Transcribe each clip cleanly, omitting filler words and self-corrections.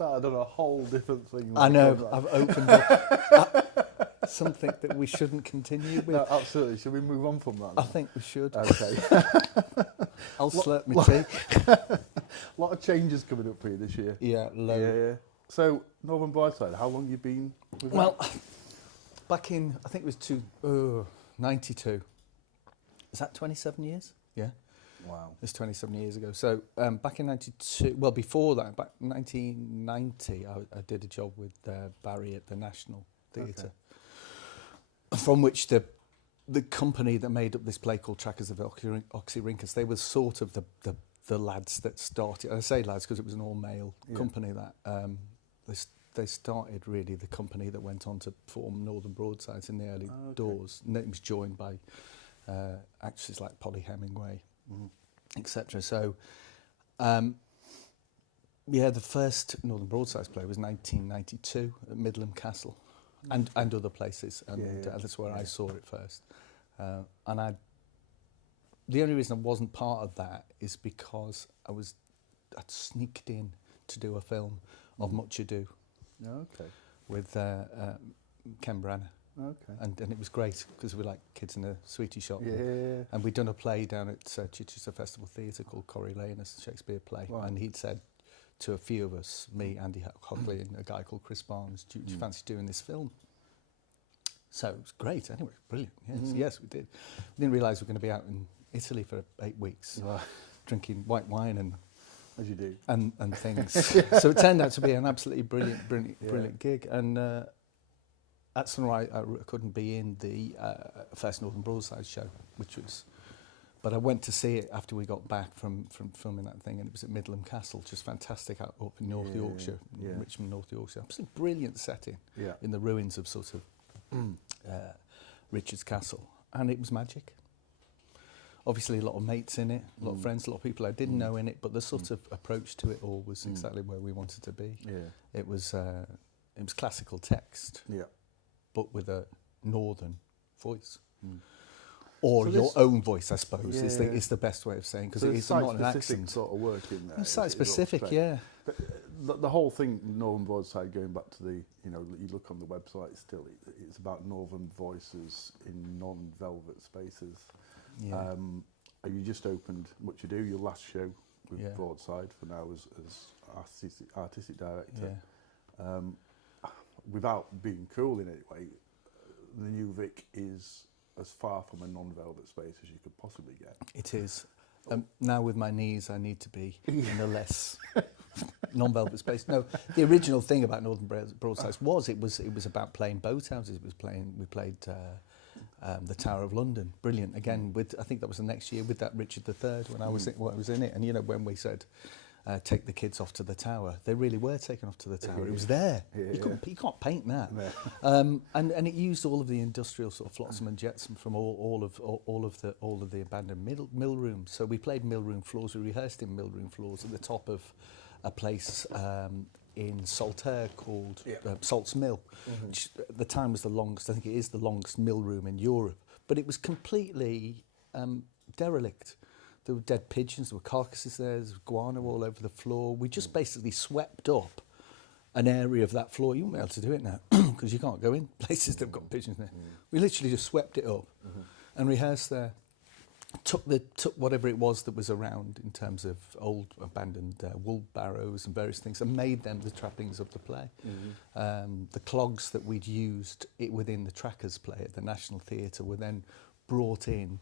started on a whole different thing. I know, I've opened up something that we shouldn't continue with. No, absolutely. Should we move on from that? I think we should. Okay. I'll slurp my tea. A lot of changes coming up for you this year. Yeah, low. Yeah. So, Northern Broadside, how long you been with Well, back in, I think it was 92. Is that 27 years? Yeah. Wow. It's 27 years ago. So back in 92, well, before that, back in 1990, I did a job with Barry at the National Theatre, from which the company that made up this play called Trackers of Oxyrhynchus, they were sort of the lads that started, I say lads because it was an all-male company that, they started really the company that went on to form Northern Broadsides in the early doors. And it was joined by actresses like Polly Hemingway, etc. So, the first Northern Broadsides play was 1992 at Midland Castle, and other places, and that's where I saw it first. And the only reason I wasn't part of that is because I'd sneaked in to do a film of Much Ado. With Ken Branagh. And it was great because we were like kids in a sweetie shop. And we'd done a play down at Chichester Festival Theatre called Coriolanus, a Shakespeare play. Wow. And he'd said to a few of us, me, Andy Hockley, and a guy called Chris Barnes, do you fancy doing this film? So it was great. Anyway, brilliant. Yes, we did. We didn't realise we were going to be out in Italy for 8 weeks, drinking white wine and as you do, and things. So it turned out to be an absolutely brilliant gig. And that's why I couldn't be in the first Northern Broadsides show, but I went to see it after we got back from filming that thing, and it was at Midland Castle, just fantastic up in North Yorkshire, Richmond, North Yorkshire. Absolutely brilliant setting in the ruins of sort of Richard's Castle, and it was magic. Obviously a lot of mates in it, a lot of friends, a lot of people I didn't know in it, but the sort of approach to it all was exactly where we wanted to be. It was classical text, but with a northern voice. Or so your own voice, I suppose, is the best way of saying, because it is not an accent. Sort of work in there. It's site-specific, But the whole thing, Northern Broadside, going back to you look on the website still, it's about northern voices in non-velvet spaces. You just opened Much Ado, your last show with Broadside for now as artistic director. Without being cruel in any way, the new Vic is as far from a non-velvet space as you could possibly get. It is. Now with my knees, I need to be in a less non-velvet space. No, the original thing about Northern Broadsides was it was about playing boathouses. We played the Tower of London. Brilliant. Again, I think that was the next year with that Richard III when I was in it. And when we said take the kids off to the tower, they really were taken off to the tower. It was there. You can't paint that. And it used all of the industrial sort of flotsam and jetsam from all of the abandoned mill rooms. So we played mill room floors. We rehearsed in mill room floors at the top of a place in Saltaire called Salt's Mill, which at the time was the longest. I think it is the longest mill room in Europe. But it was completely derelict. There were dead pigeons, there were carcasses there, there was guano all over the floor. We just basically swept up an area of that floor. You won't be able to do it now because you can't go in places that have got pigeons there. We literally just swept it up and rehearsed there. Took whatever it was that was around in terms of old abandoned wool barrows and various things and made them the trappings of the play. The clogs that we'd used within the Trackers play at the National Theatre were then brought in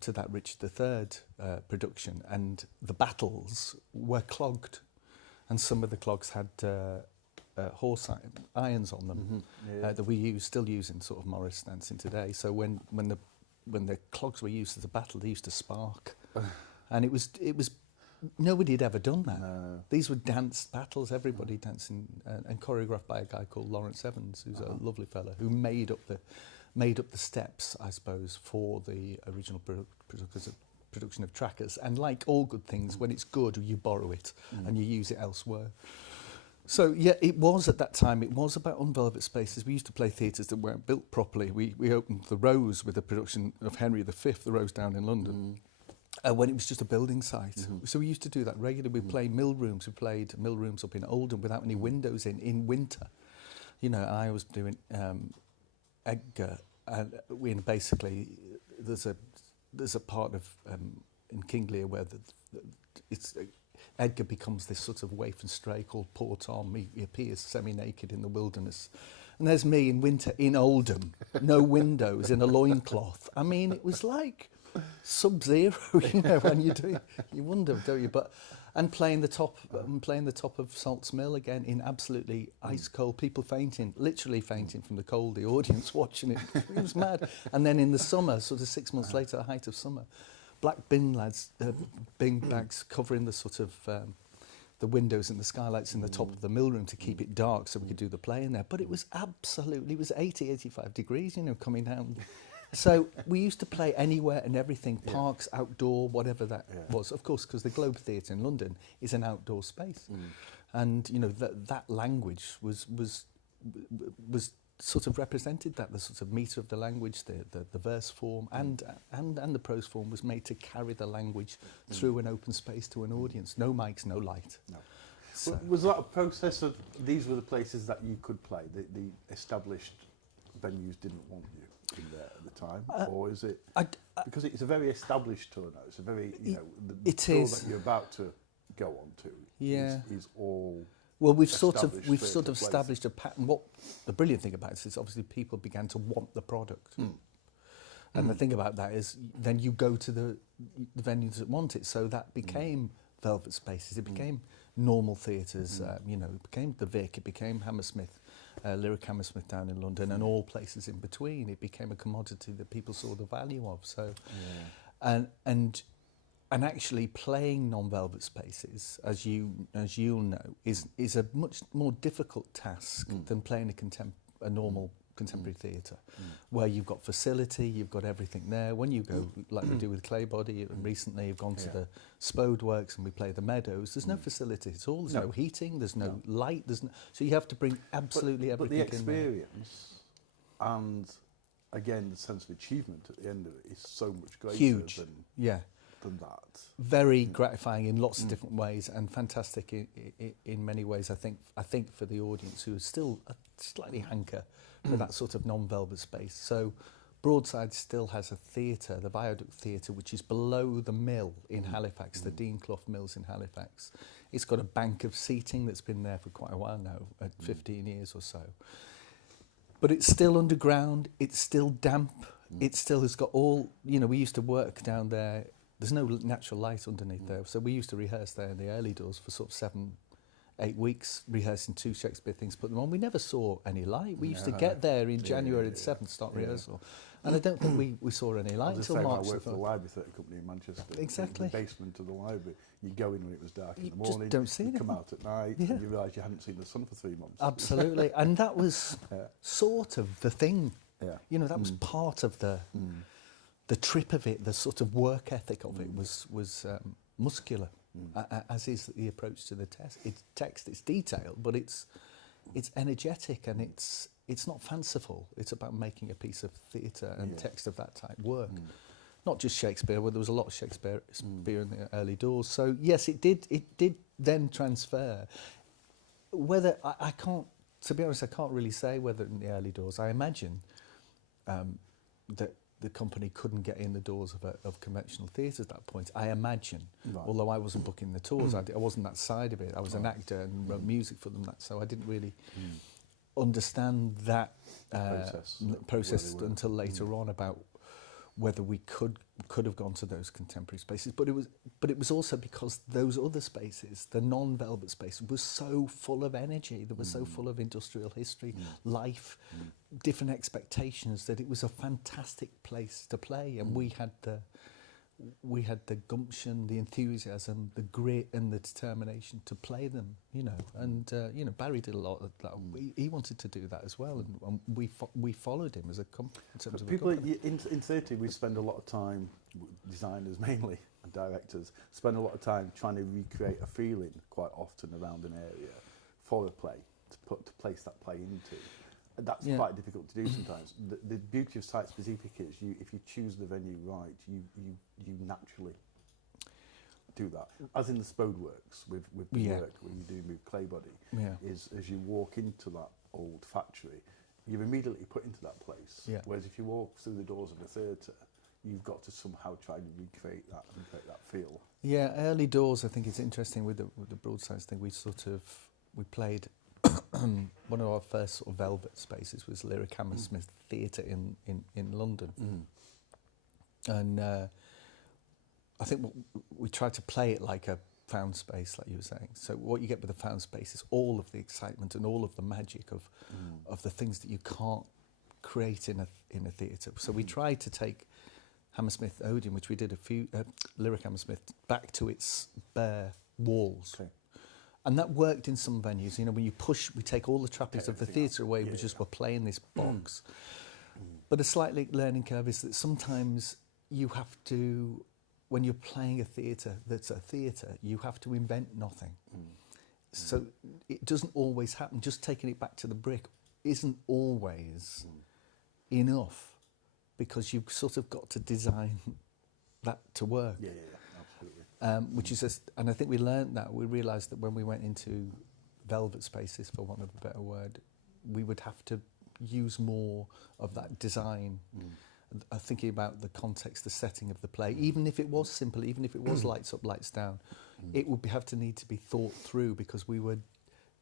to that Richard III production, and the battles were clogged, and some of the clogs had horse irons on them that we still use in sort of Morris dancing today. So when the clogs were used as a battle, they used to spark, and it was nobody had ever done that. No. These were danced battles, everybody dancing, and choreographed by a guy called Lawrence Evans, who's a lovely fellow who made up the steps, I suppose, for the original production of Trackers. And like all good things, when it's good, you borrow it and you use it elsewhere. So yeah, it was at that time, it was about unvelvet spaces. We used to play theatres that weren't built properly. We opened the Rose with a production of Henry V, the Rose down in London. when it was just a building site. So we used to do that regularly. We'd play mill rooms. We played mill rooms up in Oldham without any windows in winter. You know, I was doing Edgar, and basically there's a part of in Kinglia where Edgar becomes this sort of waif and stray called Poor Tom. He appears semi-naked in the wilderness. And there's me in winter in Oldham, no windows, in a loincloth. I mean, it was like Sub-Zero, you know, when you wonder, don't you? And playing the top of Salts Mill again in absolutely ice cold, people fainting, literally fainting from the cold, the audience watching it. It was mad. And then in the summer, sort of 6 months later, the height of summer, black bin lads, bin bags covering the sort of the windows and the skylights in the top of the mill room to keep it dark so we could do the play in there. But it was 80, 85 degrees, you know, coming down. So we used to play anywhere and everything, parks, outdoor, whatever that was. Of course, because the Globe Theatre in London is an outdoor space. And, you know, that language was sort of represented that, the sort of metre of the language, the verse form and the prose form was made to carry the language through an open space to an audience. No mics, no light. No. So. Was that a process of, these were the places that you could play, the established venues didn't want you in there at the time, or is it, because it's a very established tour now, it's a very, you know, the tour that you're about to go on to is all... Well, we've sort of established a pattern. What the brilliant thing about it is obviously people began to want the product, and the thing about that is then you go to the venues that want it. So that became Velvet Spaces. It became normal theatres. You know, it became the Vic. It became Hammersmith, Lyric Hammersmith down in London, and all places in between. It became a commodity that people saw the value of. So, and actually playing non-velvet spaces, as you'll know, is a much more difficult task than playing a normal contemporary theatre, where you've got facility, you've got everything there. When you go, like we do with Claybody, and recently you've gone to the Spode Works and we play the Meadows, there's no facility at all, there's no heating, there's no light, so you have to bring absolutely everything in there. But the experience and, again, the sense of achievement at the end of it is so much greater than that. Very gratifying in lots of different ways, and fantastic in many ways. I think for the audience who is still a slightly hanker for that sort of non-velvet space. So Broadside still has a theatre, the Viaduct Theatre, which is below the mill in Halifax, the Dean Clough Mills in Halifax. It's got a bank of seating that's been there for quite a while now, 15 years or so. But it's still underground, it's still damp, it still has got all, you know, we used to work down there. There's no natural light underneath there, so we used to rehearse there in the early doors for sort of 7-8 weeks, rehearsing 2 Shakespeare things, put them on. We never saw any light. We used to get there in January the 7th, start rehearsal, and I don't think we saw any light until March. I worked for the library theatre company in Manchester. Exactly. In the basement of the library. You go in when it was dark in the morning, don't see you come out at night, and you realise you hadn't seen the sun for 3 months. Absolutely, and that was sort of the thing. You know, that was part of the trip of it, the sort of work ethic of it was muscular, as is the approach to the text. It's detailed, but it's energetic, and it's not fanciful. It's about making a piece of theatre and text of that type work. Not just Shakespeare, where there was a lot of Shakespeare in the early doors. So yes, it did then transfer. Whether I can't, to be honest, I can't really say whether in the early doors. I imagine that the company couldn't get in the doors of conventional theatre at that point, I imagine. Although I wasn't booking the tours, I wasn't that side of it. I was an actor and wrote music for them, so I didn't really understand that process until later on, about whether we could have gone to those contemporary spaces. But it was also because those other spaces, the non-velvet spaces, were so full of energy. They were so full of industrial history, life, different expectations, that it was a fantastic place to play. And we had the gumption, the enthusiasm, the grit and the determination to play them, you know. And you know, Barry did a lot of that. He wanted to do that as well, and we followed him as a company. People in theatre, we spend a lot of time, designers mainly and directors spend a lot of time trying to recreate a feeling quite often around an area for a play to place that play into. That's quite difficult to do sometimes. The beauty of site specific is if you choose the venue right, you naturally do that. As in the Spode works with the Yeah. work when you do move clay body, Yeah. is as you walk into that old factory, you're immediately put into that place. Yeah. Whereas if you walk through the doors of a theatre, you've got to somehow try and recreate that feel. Yeah, early doors. I think it's interesting with the Broadsides thing. We played one of our first sort of velvet spaces was Lyric Hammersmith Theatre in London, and I think we tried to play it like a found space, like you were saying. So what you get with a found space is all of the excitement and all of the magic of the things that you can't create in a theatre. So we tried to take Hammersmith Odeon, which we did a few, Lyric Hammersmith, back to its bare walls. Okay. And that worked in some venues. You know, when you push, we take all the trappings of the theatre away, we just were playing this box. But a slightly learning curve is that sometimes you have to, when you're playing a theatre that's a theatre, you have to invent nothing. So it doesn't always happen. Just taking it back to the brick isn't always enough, because you've sort of got to design that to work. Yeah, absolutely. Which is just, and I think we learned that. We realised that when we went into velvet spaces, for want of a better word, we would have to use more of that design. Thinking about the context, the setting of the play, even if it was simple, even if it was lights up, lights down, it would have to need to be thought through, because we were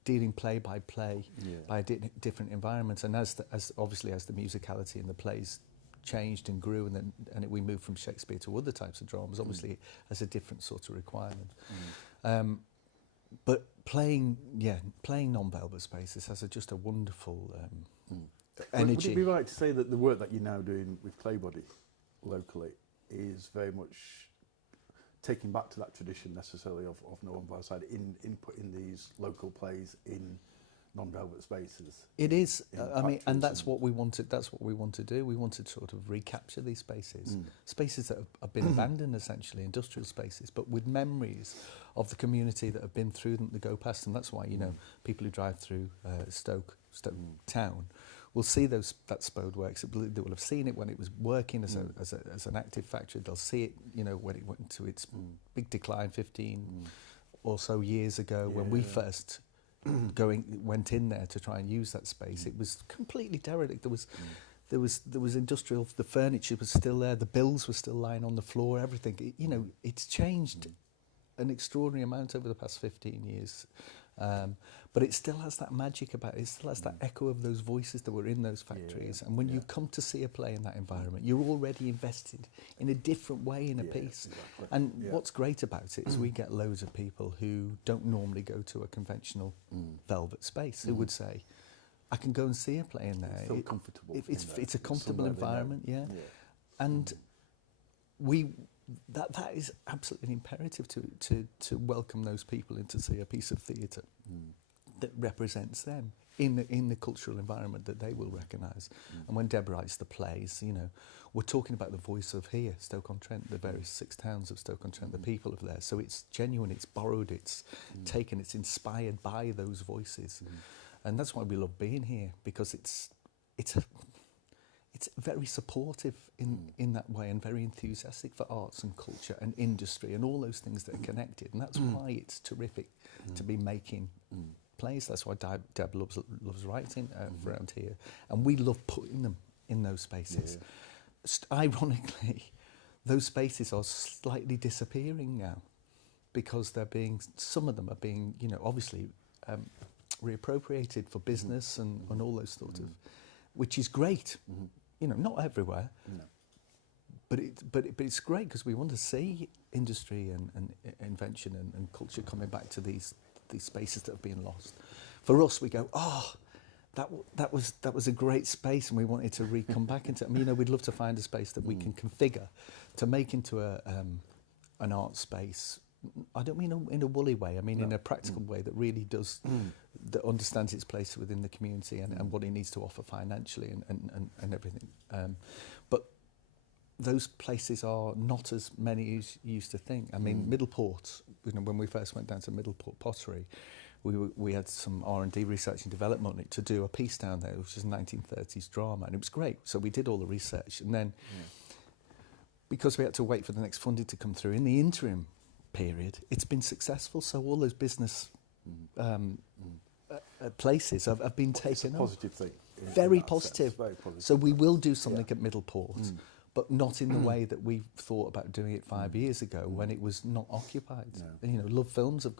dealing play by play by different environments, and as obviously as the musicality in the plays changed and grew, and we moved from Shakespeare to other types of dramas, obviously it has a different sort of requirement. But playing non-velvet spaces has just a wonderful energy. Would it be right to say that the work that you're now doing with clay body locally is very much taking back to that tradition necessarily of Northern Broadside in putting these local plays in non-velvet spaces? It is. I mean, and that's what we wanted. That's what we want to do. We want to sort of recapture these spaces, spaces that have been abandoned, essentially industrial spaces, but with memories of the community that have been through them, that go past. And that's why people who drive through Stoke town will see that Spode works. They will have seen it when it was working as an active factory. They'll see it, when it went into its big decline 15 or so years ago, when we first went in there to try and use that space. It was completely derelict. There was industrial. The furniture was still there. The bills were still lying on the floor. Everything. It's changed an extraordinary amount over the past 15 years. But it still has that magic about it. It still has that echo of those voices that were in those factories. And when you come to see a play in that environment, you're already invested in a different way in a piece. Exactly. And what's great about it is we get loads of people who don't normally go to a conventional velvet space who would say, I can go and see a play in there. It's feel comfortable. It's a comfortable environment, And that is absolutely imperative to welcome those people in to see a piece of theatre that represents them in the cultural environment that they will recognise. And when Deb writes the plays, we're talking about the voice of here, Stoke-on-Trent, the various 6 towns of Stoke-on-Trent, the people of there. So it's genuine, it's borrowed, it's taken, it's inspired by those voices. And that's why we love being here, because it's very supportive in that way, and very enthusiastic for arts and culture and industry and all those things that are connected. And that's why it's terrific to be making plays. That's why Deb loves writing around here. And we love putting them in those spaces. Ironically, those spaces are slightly disappearing now, because some of them are being, obviously reappropriated for business and all those sorts of, which is great. Not everywhere, but it's great, because we want to see industry and invention and culture coming back to these spaces that have been lost. For us, we go, that was a great space, and we wanted to come back into. We'd love to find a space that we can configure to make into an art space. I don't mean in a woolly way. I mean in a practical way that really does, that understands its place within the community and what it needs to offer financially and everything. But those places are not as many as you used to think. I mean, Middleport, when we first went down to Middleport Pottery, we had some R&D, research and development on it, to do a piece down there, which is a 1930s drama, and it was great. So we did all the research, and then because we had to wait for the next funding to come through, in the interim, period, it's been successful. So all those business places have been taken up. Positive thing. Very positive. Very positive. So we will do something at Middleport, but not in the way that we thought about doing it 5 years ago when it was not occupied. No. And, you know, Love Films have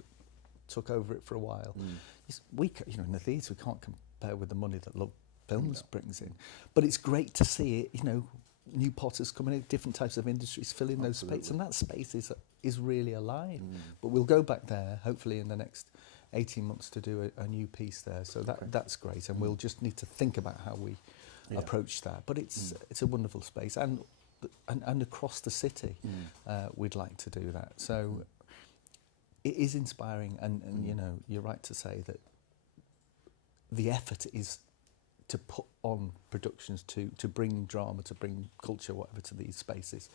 took over it for a while. You know, in the theatre, we can't compare with the money that Love Films brings in. But it's great to see it, you know, new potters coming in, different types of industries filling those spaces, and that space is really alive. But we'll go back there, hopefully in the next 18 months to do a new piece there. So that's great, and we'll just need to think about how we approach that. But it's a wonderful space, and across the city, we'd like to do that. So it is inspiring, and you know, you're right to say that the effort is to put on productions, to bring drama, to bring culture, whatever, to these spaces,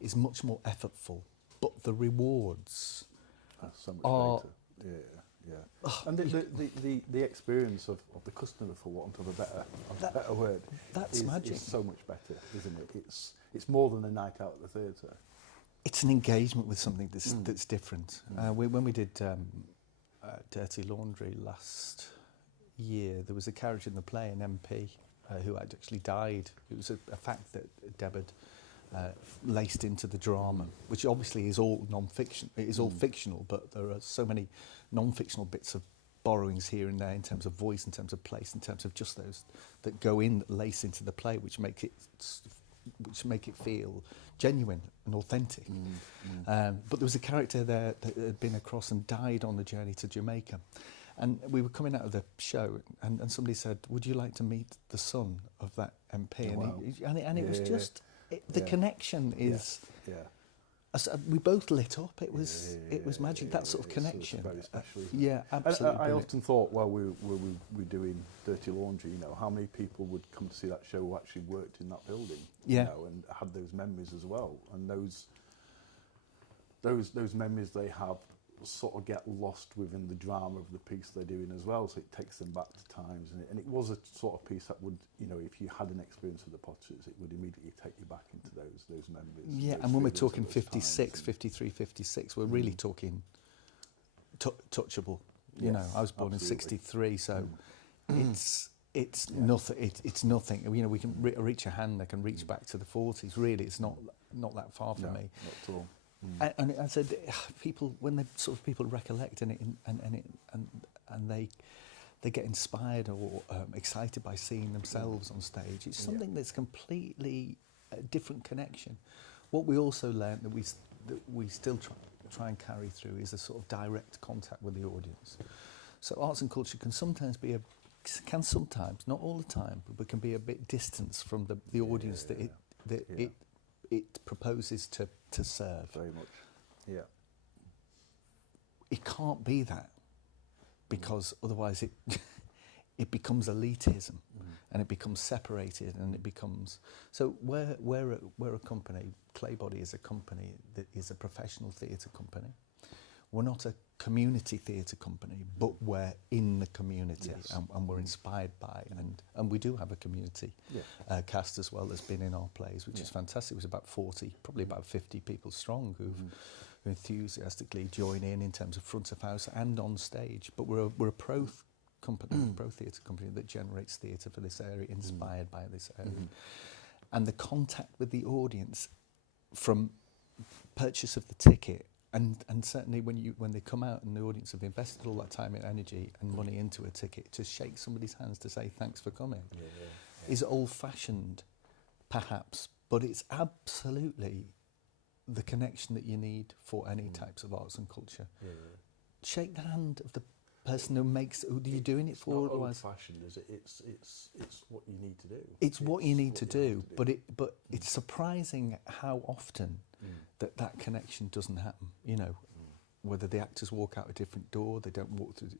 is much more effortful. But the rewards so much are... greater. And the experience of the customer, for want of a better word, that's magic. Is so much better, isn't it? It's more than a night out at the theatre. It's an engagement with something that's different. When we did Dirty Laundry last year, there was a character in the play, an MP, who had actually died. It was a fact that Deb had laced into the drama, which obviously is all non-fiction. It is all fictional, but there are so many non-fictional bits of borrowings here and there in terms of voice, in terms of place, in terms of just those that go in, that lace into the play, which make it feel genuine and authentic. But there was a character there that had been across and died on the journey to Jamaica. And we were coming out of the show, and somebody said, "Would you like to meet the son of that MP?" And it was just the connection is. We both lit up. It was magic. That sort of connection. Very special. Absolutely. I often thought, while we were doing Dirty Laundry, you know, how many people would come to see that show who actually worked in that building, you know, and had those memories as well. And those memories they have sort of get lost within the drama of the piece they're doing as well, so it takes them back to times, and it was a sort of piece that would, you know, if you had an experience with the Potters, it would immediately take you back into those memories. And when we're talking 56, 53, 56, we're really talking touchable. You know, I was born in 63, so it's nothing. It's nothing. You know, we can reach a hand that can reach back to the 40s. Really, it's not that far from me. Not at all. And I said, people, when they sort of people recollect and they get inspired or excited by seeing themselves on stage, it's something that's completely a different connection. What we also learned that we still try and carry through is a sort of direct contact with the audience. So arts and culture can sometimes, not all the time, but can be a bit distance from the audience that it proposes to serve. Very much, It can't be that, because otherwise it becomes elitism, and it becomes separated, and it becomes... So we're a company, Claybody is a company that is a professional theatre company. We're not a community theatre company, but we're in the community, and we're inspired by, and we do have a community cast as well that's been in our plays, which is fantastic. It was about 40, probably about 50 people strong who enthusiastically join in terms of front of house and on stage. But we're a pro company, pro theatre company that generates theatre for this area, inspired by this area. And the contact with the audience from purchase of the ticket, and certainly when they come out and the audience have invested all that time and energy and money into a ticket, to shake somebody's hands to say thanks for coming is old-fashioned, perhaps, but it's absolutely the connection that you need for any types of arts and culture. Shake the hand of the person who you're doing it for. It's not old-fashioned, is it? It's what you need to do. It's what you need to do, but it's surprising how often that connection doesn't happen. You know, whether the actors walk out a different door, they don't walk through.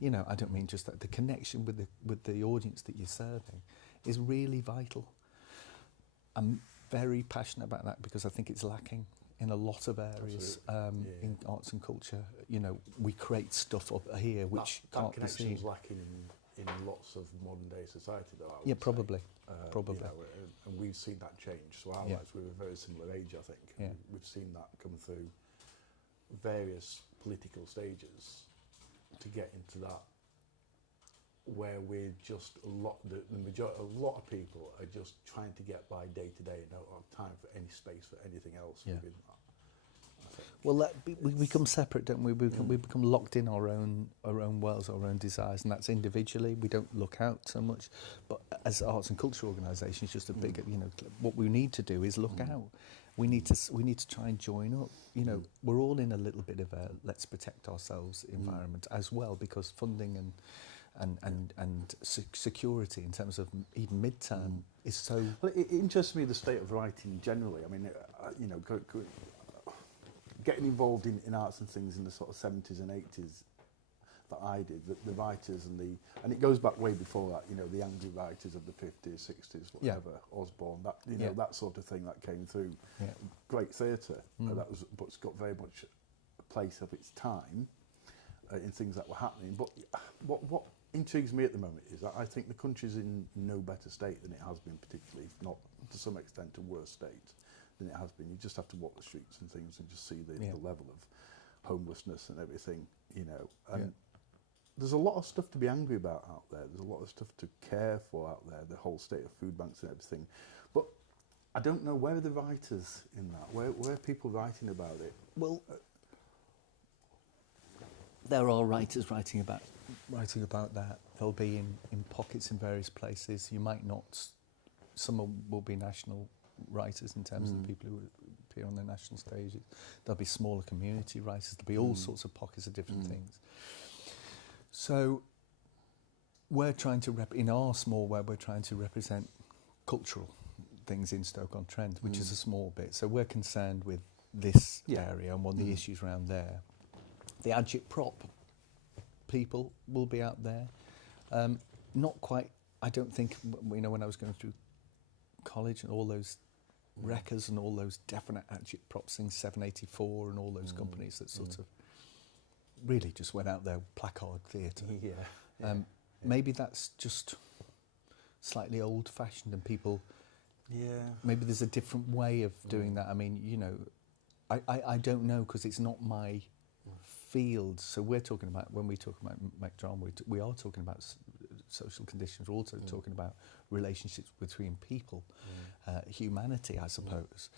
You know, I don't mean just that. The connection with the audience that you're serving is really vital. I'm very passionate about that because I think it's lacking in a lot of areas in arts and culture. You know, we create stuff up here which can't be seen. Connection's lacking in lots of modern day society, though. I would probably. You know, and we've seen that change. So our lives, we're a very similar age, I think. We've seen that come through various political stages to get into that where we're just a lot of people are just trying to get by day to day and don't have time for any space for anything else within that. Well, we become separate, don't we? We become locked in our own worlds, our own desires, and that's individually. We don't look out so much, but as arts and culture organisations, just a bigger, what we need to do is look out. We need to try and join up. We're all in a little bit of a let's protect ourselves environment as well, because funding and security in terms of even midterm is so. Well, it interests me the state of writing generally. I mean, getting involved in arts and things in the sort of 70s and 80s that I did, the writers and it goes back way before that, the angry writers of the 50s, 60s, whatever, Osborne, that that sort of thing that came through. Yeah. Great theatre, but it's got very much a place of its time in things that were happening. But what intrigues me at the moment is that I think the country's in no better state than it has been, particularly, if not to some extent a worse state than it has been. You just have to walk the streets and things and just see the level of homelessness and everything, and there's a lot of stuff to be angry about out there. There's a lot of stuff to care for out there, the whole state of food banks and everything. But I don't know, where are the writers in that? Where are people writing about it? Well, there are writers writing about that. They'll be in pockets in various places. You might not. Some will be national writers in terms of the people who appear on the national stages. There'll be smaller community writers. There'll be all sorts of pockets of different things. So we're trying to in our small web, we're trying to represent cultural things in Stoke-on-Trent, which is a small bit. So we're concerned with this area and one of the issues around there. The agitprop people will be out there. Not quite, I don't think, when I was going through college and all those wreckers and all those definite agitprops things, 784 and all those companies that sort of really just went out there, placard theatre. Maybe that's just slightly old-fashioned and people... Maybe there's a different way of doing that. I mean, I don't know, because it's not my field. So we're talking about, when we talk about McDrama, we are talking about social conditions. We're also talking about relationships between people, humanity, I suppose.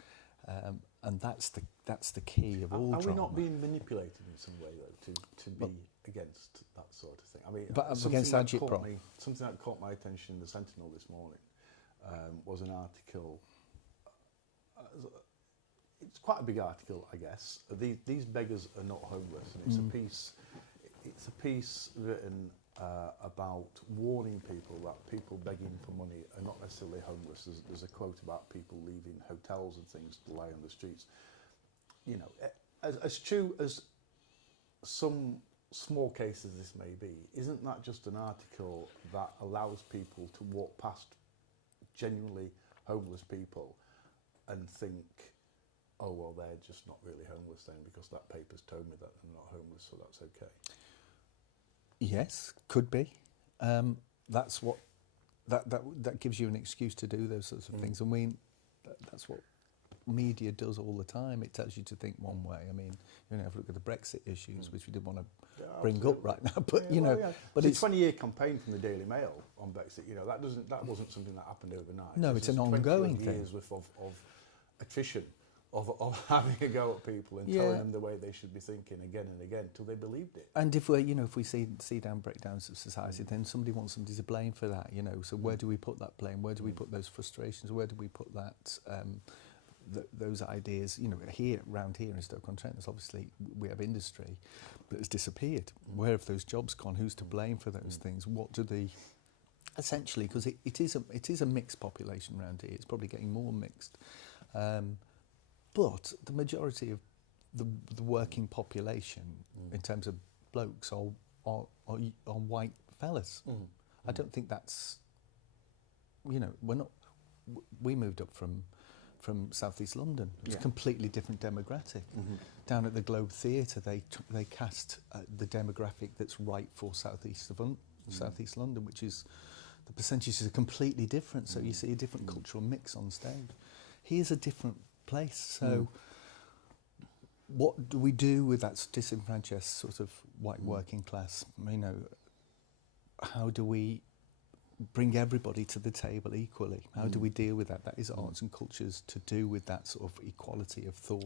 And that's the key of all drama. Are we not being manipulated in some way, though, to be against that sort of thing? I mean, but against agitprop. Something that caught my attention in the Sentinel this morning was an article. It's quite a big article, I guess. These beggars are not homeless, and it's a piece written about warning people that people begging for money are not necessarily homeless. There's a quote about people leaving hotels and things to lie on the streets. As true as some small cases this may be, isn't that just an article that allows people to walk past genuinely homeless people and think, oh, well, they're just not really homeless then, because that paper's told me that they're not homeless, so that's okay? Yes, could be. That's what that gives you an excuse to do those sorts of things, and that's what media does all the time. It tells you to think one way. I mean, have a look at the Brexit issues, which we didn't want to bring up right now, but but it's a 20-year campaign from the Daily Mail on Brexit. That wasn't something that happened overnight. No, it's an ongoing thing. Years worth of attrition. Of having a go at people and telling them the way they should be thinking again and again till they believed it. And if we see down breakdowns of society, then somebody wants somebody to blame for that. So where do we put that blame? Where do we put those frustrations? Where do we put that those ideas? Around here in Stoke-on-Trent, there's obviously we have industry, but it's disappeared. Where have those jobs gone? Who's to blame for those things? What do the essentially, because it is a mixed population around here. It's probably getting more mixed. But the majority of the working population, in terms of blokes, are white fellas. I don't think that's, we're not. We moved up from South East London. It was a completely different demographic. Down at the Globe Theatre, they cast the demographic that's right for South East London, which is the percentages are completely different. So you see a different cultural mix on stage. Here's a different place. So what do we do with that disenfranchised sort of white working class? You know, how do we bring everybody to the table equally? How do we deal with that? That is arts and cultures to do with that sort of equality of thought.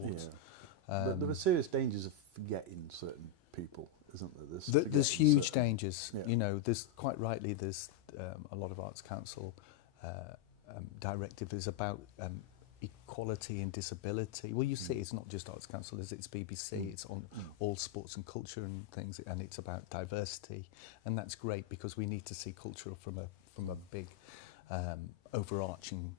Yeah. There are serious dangers of forgetting certain people, isn't there? There's huge dangers. You know, there's quite rightly there's a lot of Arts Council directive is about equality and disability. Well, you see, it's not just Arts Council, it's BBC, it's on all sports and culture and things, and it's about diversity, and that's great because we need to see culture from a big overarching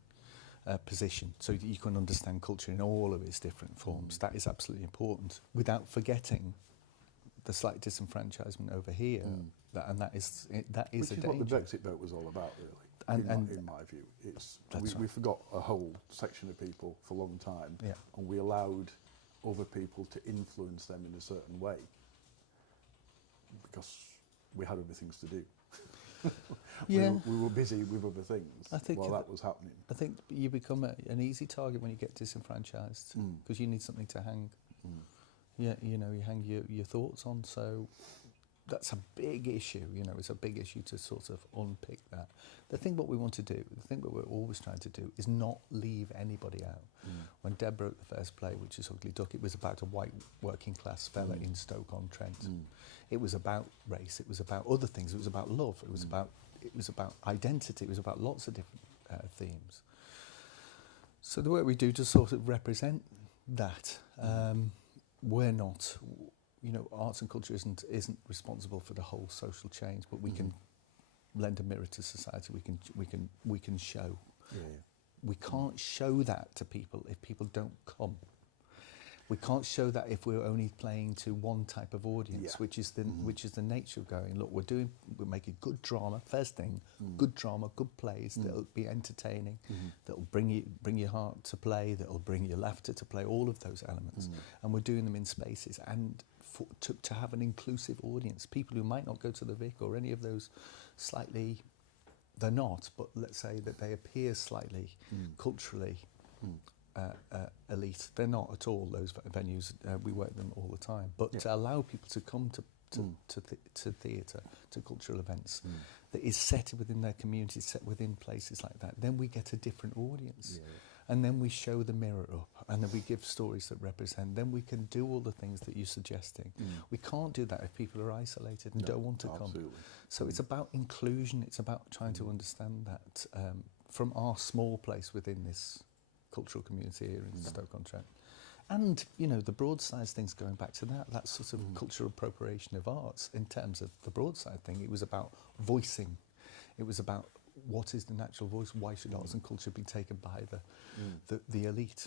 position, so that you can understand culture in all of its different forms. That is absolutely important, without forgetting the slight disenfranchisement over here, that is a danger. Which is what the Brexit vote was all about, really. In my view, we forgot a whole section of people for a long time, and we allowed other people to influence them in a certain way because we had other things to do. We were busy with other things while that was happening. I think you become an easy target when you get disenfranchised because you need something to hang. Yeah, you know, you hang your thoughts on. So that's a big issue. You know, it's a big issue to sort of unpick that. The thing what we want to do, the thing what we're always trying to do, is not leave anybody out. When Deb wrote the first play, which is Ugly Duck, it was about a white working class fella in Stoke-on-Trent. It was about race. It was about other things. It was about love. It was about identity. It was about lots of different themes. So the work we do to sort of represent that. We're not, you know, arts and culture isn't responsible for the whole social change, but we can lend a mirror to society. We can show. We can't show that to people if people don't come. We can't show that if we're only playing to one type of audience, which is the nature of going. Look, we're making good drama. First thing, good drama, good plays that'll be entertaining, that'll bring your heart to play, that'll bring your laughter to play. All of those elements, and we're doing them in spaces and to have an inclusive audience. People who might not go to the Vic or any of those slightly, they're not, but let's say that they appear slightly culturally. Elite. They're not at all, those venues. We work them all the time. But to allow people to come to theatre, to cultural events, that is set within their community, set within places like that, then we get a different audience. And then we show the mirror up, and then we give stories that represent. Then we can do all the things that you're suggesting. We can't do that if people are isolated and don't want to come. So it's about inclusion. It's about trying to understand that from our small place within this cultural community here in Stoke-on-Trent. And, you know, the Broadsides thing's going back to that sort of cultural appropriation of arts in terms of the Broadside thing. It was about voicing. It was about what is the natural voice, why should arts and culture be taken by the elite.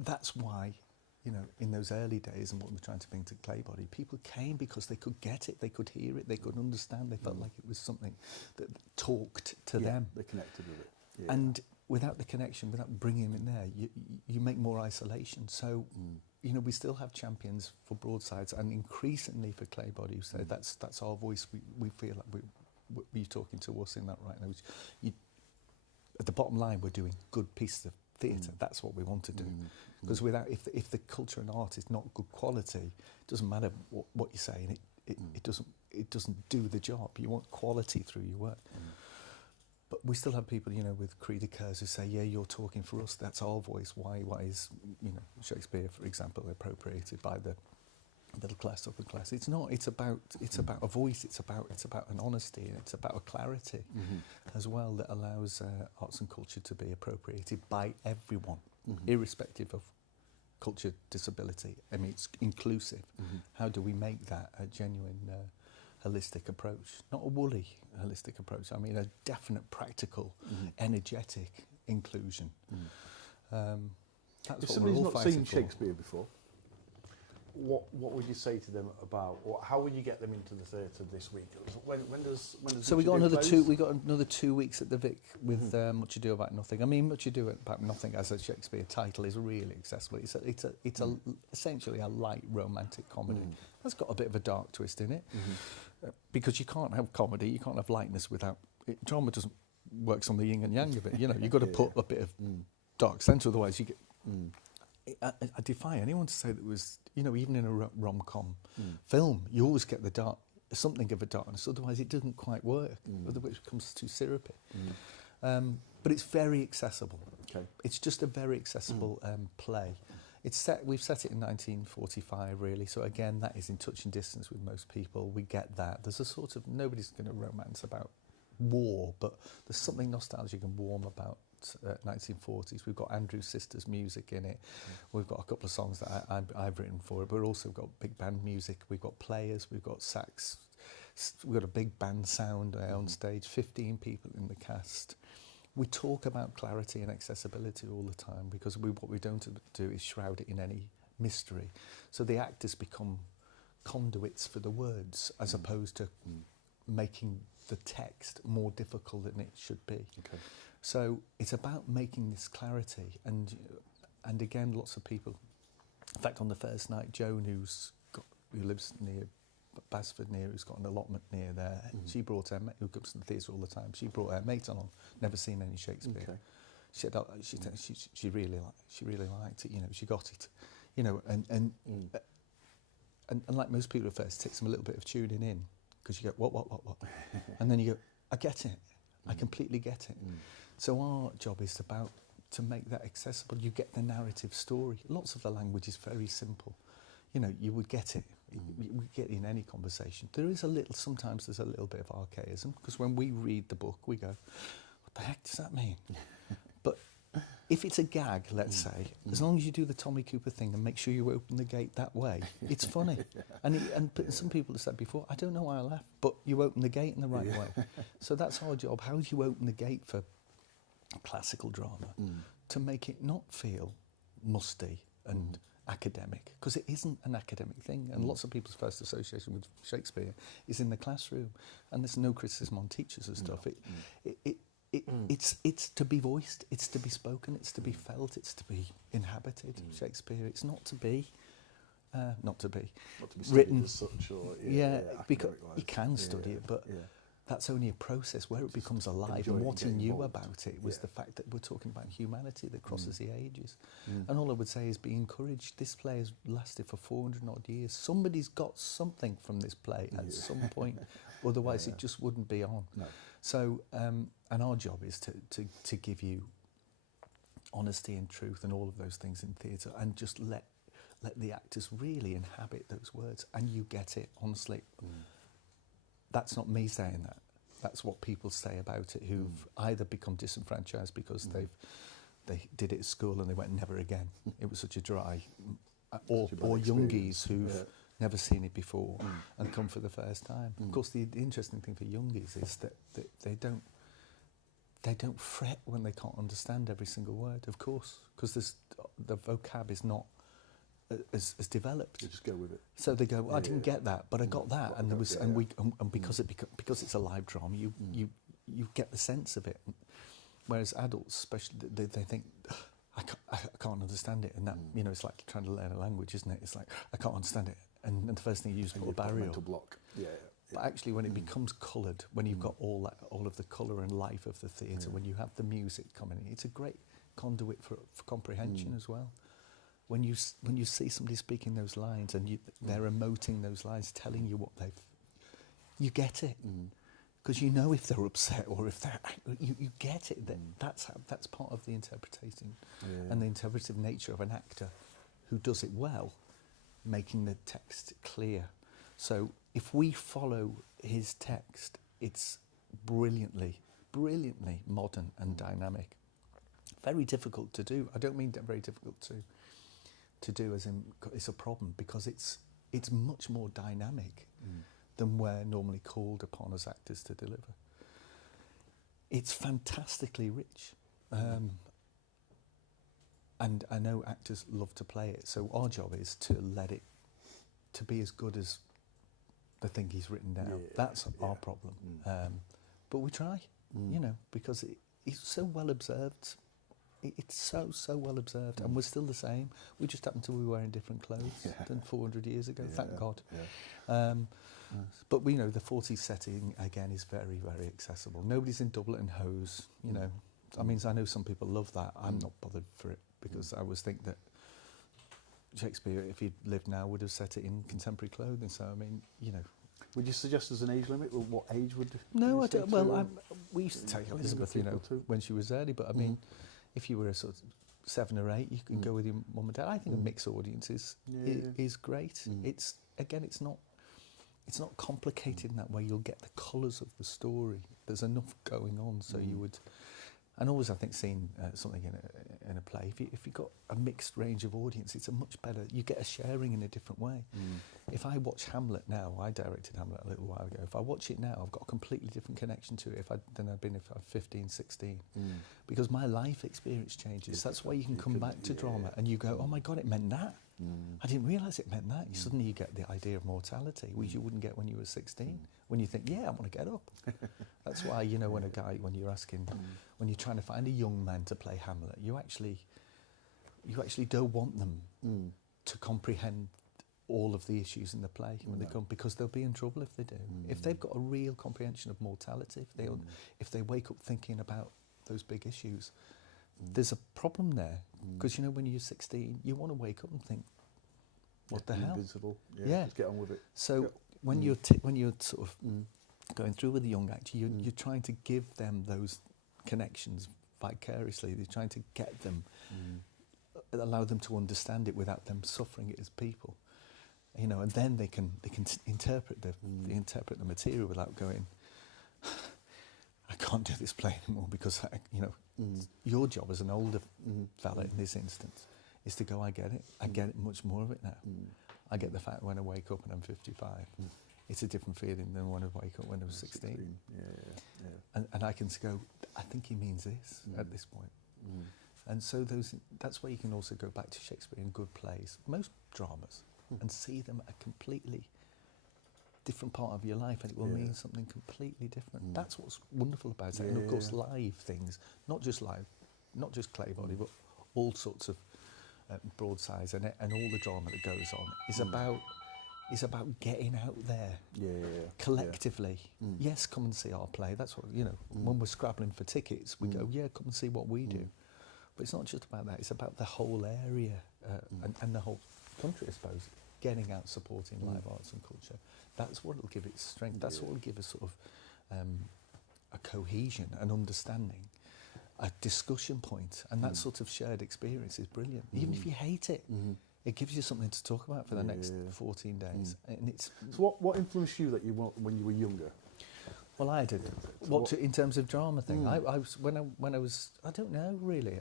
That's why, you know, in those early days and what we're trying to bring to Claybody, people came because they could get it, they could hear it, they could understand, they felt like it was something that talked to them. They connected with it. And without the connection, without bringing them in there, you make more isolation. So, you know, we still have champions for Broadsides and increasingly for Claybody who say that's our voice. We feel like we're talking to us in that right now. At the bottom line, we're doing good pieces of theatre. That's what we want to do. Because without, if the culture and art is not good quality, it doesn't matter what you say, and it doesn't do the job. You want quality through your work. But we still have people, you know, with creedicures who say, yeah, you're talking for us, that's our voice. Why is, you know, Shakespeare, for example, appropriated by the middle class, upper class? It's not. It's about a voice. It's about an honesty. And it's about a clarity as well that allows arts and culture to be appropriated by everyone, irrespective of culture, disability. I mean, it's inclusive. How do we make that a genuine holistic approach, not a woolly holistic approach? I mean, a definite, practical, energetic inclusion. That's if what somebody's we're all not fighting seen for. Shakespeare before, what would you say to them about, or how would you get them into the theatre this week? When does So we got another another 2 weeks at the Vic with Much Ado About Nothing. I mean, Much Ado About Nothing as a Shakespeare title is really accessible. It's essentially a light romantic comedy. That's got a bit of a dark twist in it. Because you can't have comedy, you can't have lightness without it. Drama doesn't works on the yin and yang of it. You know, you've got to put a bit of dark centre, otherwise you get I defy anyone to say that it was, you know, even in a rom-com film, you always get something of a darkness, otherwise it doesn't quite work, otherwise it becomes too syrupy. But it's very accessible. Okay. It's just a very accessible play. We've set it in 1945, really, so again, that is in touch and distance with most people. We get that. There's a sort of, nobody's going to romance about war, but there's something nostalgic and warm about 1940s. We've got Andrew's sister's music in it. We've got a couple of songs that I've written for it, but we've also got big band music. We've got players, we've got sax, we've got a big band sound on stage, 15 people in the cast. We talk about clarity and accessibility all the time because what we don't do is shroud it in any mystery. So the actors become conduits for the words as opposed to making the text more difficult than it should be. Okay. So it's about making this clarity, and again, lots of people. In fact, on the first night, Joan, who lives near Basford, who's got an allotment near there, she brought her mate, who comes to the theatre all the time. She brought her mate along, never seen any Shakespeare. Okay. She said she really liked it. You know, she got it. You know, and like most people at first, it takes them a little bit of tuning in because you go what, and then you go, I get it. I completely get it. So our job is to make that accessible. You get the narrative story. Lots of the language is very simple. You know, you would get it. You would get it in any conversation. Sometimes there's a little bit of archaism, because when we read the book, we go, what the heck does that mean? But if it's a gag, let's say, as long as you do the Tommy Cooper thing and make sure you open the gate that way, it's funny. And some people have said before, I don't know why I laugh, but you open the gate in the right way. So that's our job. How do you open the gate for classical drama to make it not feel musty and academic? Because it isn't an academic thing, and lots of people's first association with Shakespeare is in the classroom, and there's no criticism on teachers and stuff. It's to be voiced, it's to be spoken, it's to be felt, it's to be inhabited. Shakespeare, it's not to be written as such, or because you can study it, but that's only a process where it becomes alive. And what he knew about it was the fact that we're talking about humanity that crosses the ages. And all I would say is be encouraged. This play has lasted for 400 odd years. Somebody's got something from this play at some point, otherwise it just wouldn't be on. No. So, and our job is to give you honesty and truth and all of those things in theatre, and just let the actors really inhabit those words, and you get it, honestly. That's not me saying that. That's what people say about it, who've either become disenfranchised because they did it at school and they went never again. It was such a dry, or youngies who've never seen it before and come for the first time. Of course, the interesting thing for youngies is that they don't fret when they can't understand every single word. Of course, because the vocab is not as developed. You just go with it. So they go, well, I didn't get that, but I got that, and there was, and because it's a live drama, you get the sense of it. Whereas adults, especially, they think, I can't understand it, and that it's like trying to learn a language, isn't it? It's like I can't understand it, and the first thing you use is a barrier. Mental block. But actually, when it becomes coloured, when you've got all of the colour and life of the theatre, when you have the music coming in, it's a great conduit for comprehension as well. When you see somebody speaking those lines and they're emoting those lines, telling you what you get it, because you know if they're upset or if they're you get it. Then that's part of the interpretation and the interpretive nature of an actor who does it well, making the text clear. So if we follow his text, it's brilliantly modern and dynamic. Very difficult to do. I don't mean very difficult to do as in it's a problem, because it's much more dynamic than we're normally called upon as actors to deliver. It's fantastically rich, and I know actors love to play it, so our job is to let it to be as good as the thing he's written down. That's our problem, but we try, because it's so well observed. It's so well observed, and we're still the same. We just happen to be wearing different clothes than 400 years ago, thank God. But we know the 40s setting, again, is very, very accessible. Nobody's in doublet and hose, I mean, I know some people love that. I'm not bothered for it, because I always think that Shakespeare, if he'd lived now, would have set it in contemporary clothing. So I mean, you know. Would you suggest there's an age limit? Or what age would? No, you I say don't. to, Well, we used to take Elizabeth, you know, too? when she was early. But I mean, if you were a sort of 7 or 8, you can go with your mum and dad. I think a mixed audience is great. It's again, it's not complicated in that way. You'll get the colours of the story. There's enough going on, so you would. And always, I think, seeing something in a play, if you've got a mixed range of audience, it's a much better. You get a sharing in a different way. If I watch Hamlet now, I directed Hamlet a little while ago. If I watch it now, I've got a completely different connection to it than I'd been if I was 15, 16. Because my life experience changes. That's why you can come back to drama and you go, oh my God, it meant that. I didn't realise it meant that. Suddenly you get the idea of mortality, which you wouldn't get when you were 16. When you think, yeah, I want to get up. That's why, you know, when you're asking, when you're trying to find a young man to play Hamlet, you actually don't want them to comprehend all of the issues in the play when they come, because they'll be in trouble if they do. If they've got a real comprehension of mortality, if they wake up thinking about those big issues, there's a problem there. Because, you know, when you're 16, you want to wake up and think, what the hell? Invincible. Yeah, let's get on with it. So when you're sort of going through with a young actor, you're trying to give them those connections vicariously. You're trying to get them, allow them to understand it without them suffering it as people. You know, and then they can interpret the material without going, I can't do this play anymore, because your job as an older fella in this instance is to go, I get it. I get it, much more of it now. I get the fact when I wake up and I'm 55. It's a different feeling than when I wake up when I was 16. And I can go, I think he means this at this point. And so that's why you can also go back to Shakespeare in good plays, most dramas, and see them a completely different part of your life, and it will mean something completely different. That's what's wonderful about it. And of course, live things, not just clay body, but all sorts of broadsides and all the drama that goes on is about getting out there collectively. Yes, come and see our play. That's what, you know, when we're scrabbling for tickets, we go, yeah, come and see what we do. But it's not just about that, it's about the whole area and the whole country, I suppose, getting out, supporting live arts and culture. That's what will give it strength. That's what will give us sort of a cohesion, an understanding, a discussion point, and that sort of shared experience is brilliant. Even if you hate it, it gives you something to talk about for the next 14 days. And it's so what influenced you when you were younger? Well, I did. In terms of drama thing? I was when I was, I don't know really.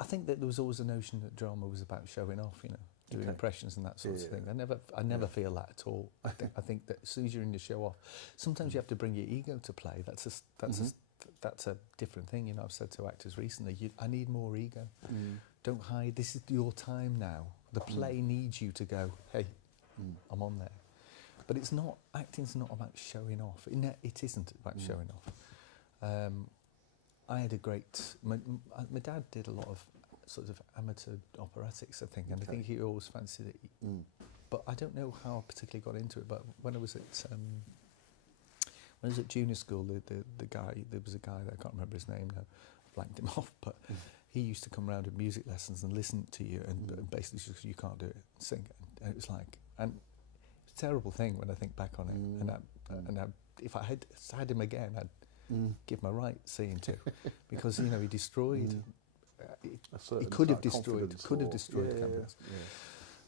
I think that there was always a notion that drama was about showing off, you know, doing impressions and that sort of thing. I never feel that at all. I think that as soon as you're in the show off, sometimes you have to bring your ego to play. That's a different thing. You know, I've said to actors recently, I need more ego. Don't hide. This is your time now. The play needs you to go, hey, I'm on there. But acting's not about showing off. It isn't about showing off. I had my dad did a lot of sort of amateur operatics, I think, and I think he always fancied it. But I don't know how I particularly got into it. But when I was at junior school, there was a guy that I can't remember his name now, I blanked him off, but he used to come around at music lessons and listen to you and basically just, you can't do it, sing it. And it was like, and it's a terrible thing when I think back on it. If I had him again, I'd give my right seeing to, because, you know, he destroyed. He could have destroyed confidence.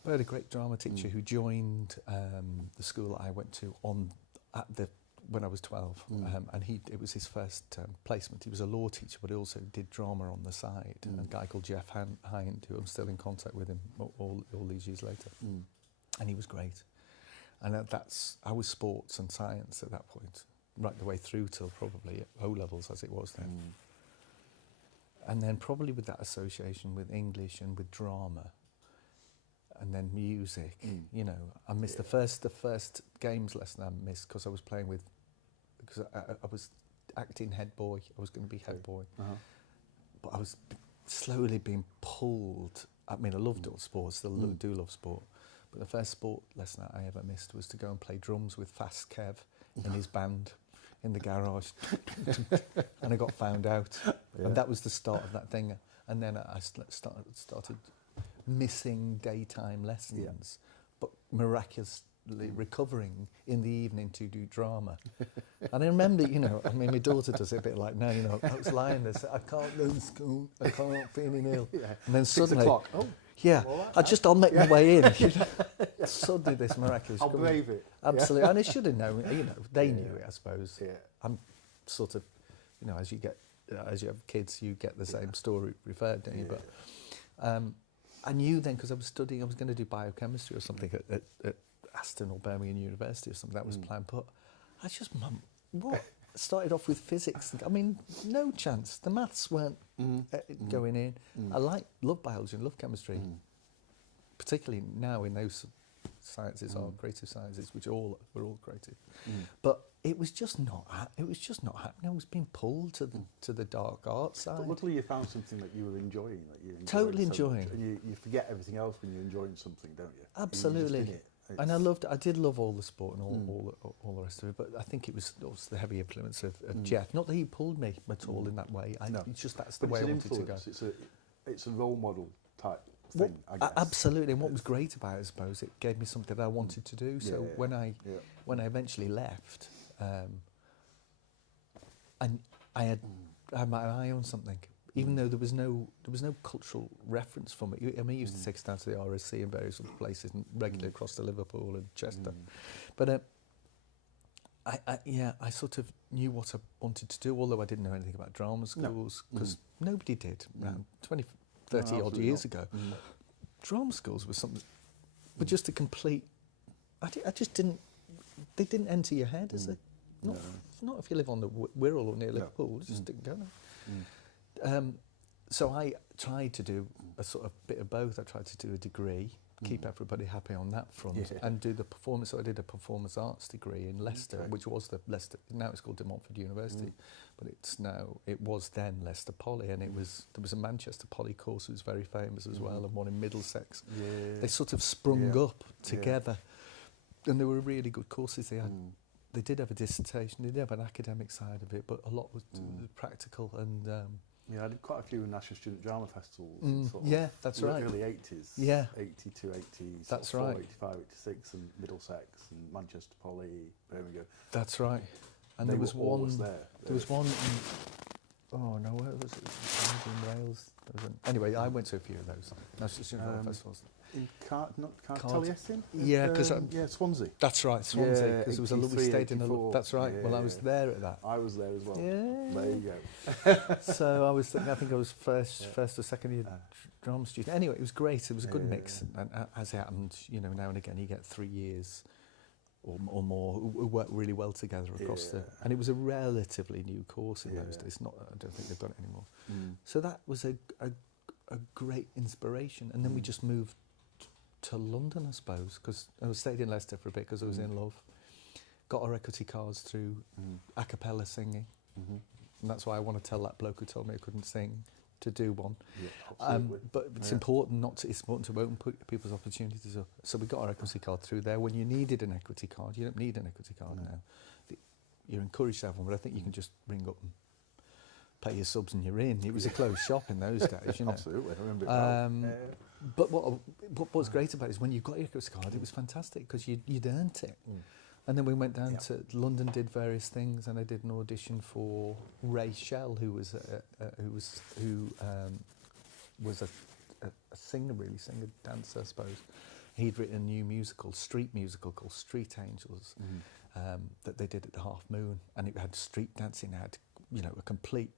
But I had a great drama teacher who joined the school that I went to when I was 12, and it was his first placement. He was a law teacher, but he also did drama on the side. And a guy called Jeff Hind, who I'm still in contact with him all these years later, and he was great. And I was sports and science at that point, right the way through till probably O-levels as it was then. And then probably with that association with English and with drama, and then music, you know, I missed the first games lesson I missed because I was playing with, because I was acting head boy. I was going to be head boy, but I was slowly being pulled. I mean, I loved all sports, still do love sport, but the first sport lesson I ever missed was to go and play drums with Fast Kev in his band in the garage, and I got found out, and that was the start of that thing. And then I started missing daytime lessons, but miraculously recovering in the evening to do drama. And I remember, you know, I mean, my daughter does it a bit like now, you know, I was lying there, saying, I can't go to school, I can't, feeling ill. And then 6 suddenly, o'clock. Oh, yeah, well, I'll make my way in. You know? Suddenly this miraculous. I'll brave it. Absolutely, and I should have known. You know, they knew it, I suppose. Yeah. I'm sort of, you know, as you have kids, you get the same story referred, don't you? But I knew then, because I was going to do biochemistry or something at Aston or Birmingham University or something. That was planned, but I just started off with physics. I mean, no chance. The maths weren't going in. I love biology and love chemistry, particularly now in those sciences or creative sciences, which we're all creative. But it was just not happening. I was being pulled to the dark art side. But luckily you found something that you were enjoying, that you enjoyed totally so enjoying. much, and you forget everything else when you're enjoying something, don't you? Absolutely. You're just in it. And I did love all the sport and all the rest of it, but I think it was also the heavy influence of Jeff. Not that he pulled me at all in that way. It's just that's the way I wanted to go. It's a role model type thing, I guess. Absolutely, and what was great about it, I suppose, it gave me something that I wanted to do. So when I eventually left, and I had my eye on something. Even though there was no cultural reference from it. I mean, he used to take us down to the RSC and various other places, and regularly across to Liverpool and Chester. But I sort of knew what I wanted to do, although I didn't know anything about drama schools, because nobody did around 20, 30 odd years ago. Drama schools was something, but just a complete. I just didn't. They didn't enter your head, is it? Not if you live on the Wirral or near Liverpool. It just didn't go there. So I tried to do a sort of bit of both. I tried to do a degree, keep everybody happy on that front, and do the performance. So I did a performance arts degree in Leicester, which was the Leicester. Now it's called De Montfort University, but it was then Leicester Poly, and there was a Manchester Poly course that was very famous as well, and one in Middlesex. They sort of sprung up together, and they were really good courses. They had. They did have a dissertation, they did have an academic side of it, but a lot was practical and... I did quite a few national student drama festivals in sort of that's right. early 80s, 82, 80s, that's 84, right. 85, 86, and Middlesex, and Manchester Poly, Birmingham. That's right. And they there was one... there. There was one... where was it? In Wales. Anyway, I went to a few of those national student drama festivals. In Taliesin? Because Swansea. That's right, Swansea, because there was a lovely stayed in a... That's right, well, I was there at that. I was there as well. Yeah. There you go. So I think I was first or second year drama student. Anyway, it was great, it was a good mix, and as it happened, you know, now and again you get 3 years or more who work really well together across the... And it was a relatively new course in those days, I don't think they've done it anymore. So that was a great inspiration, and then we just moved to London, I suppose, because I stayed in Leicester for a bit because I was in love. Got our equity cards through a cappella singing, and that's why I want to tell that bloke who told me I couldn't sing to do one. But it's important it's important to open people's opportunities up. So we got our equity card through there. When you needed an equity card, you don't need an equity card now. You're encouraged to have one, but I think you can just ring up and pay your subs and you're in. It was a closed shop in those days, you know. Absolutely, I remember it. But what was great about it is when you got your equity card, it was fantastic because you'd earned it. And then we went down to London, did various things, and I did an audition for Ray Shell, who was a singer, dancer, I suppose. He'd written a new street musical called Street Angels, that they did at the Half Moon, and it had street dancing. It had, you know, a complete.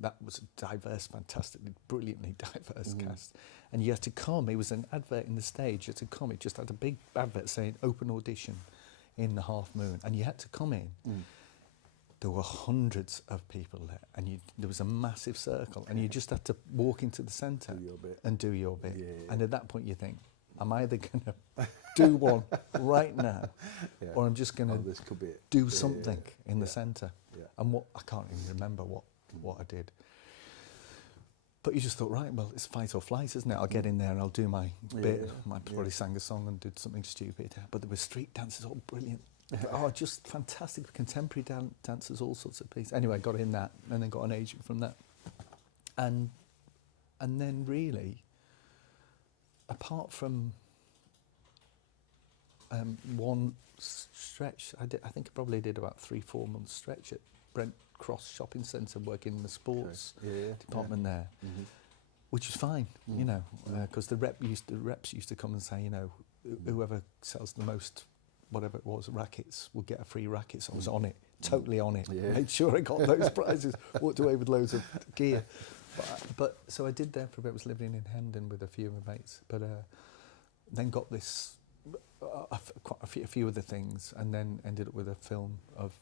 That was a diverse, fantastically, brilliantly diverse cast. And you had to come. It was an advert in the stage. You had to come. It just had a big advert saying open audition in the Half Moon, and you had to come in. There were hundreds of people there, and there was a massive circle, and you just had to walk into the centre and do your bit. And at that point you think, I'm either going to do one right now, or I'm just going to do something in the centre. And I can't even remember what I did. But you just thought, right, well, it's fight or flight, isn't it? I'll get in there and I'll do my bit. I probably sang a song and did something stupid. But there were street dances, all brilliant. Just fantastic contemporary dancers, all sorts of pieces. Anyway, I got in that and then got an agent from that. And then really, apart from one stretch, I think I probably did about 3-4 months stretch at Brent Cross Shopping Centre, working in the sports department there, which was fine, you know, because the reps used to come and say, you know, whoever sells the most, whatever it was, rackets will get a free racket. So I was on it, totally on it. Made sure I got those prizes. Walked away with loads of gear. But so I did there for a bit. I was living in Hendon with a few of my mates, but then got this quite a few other things, and then ended up with a film of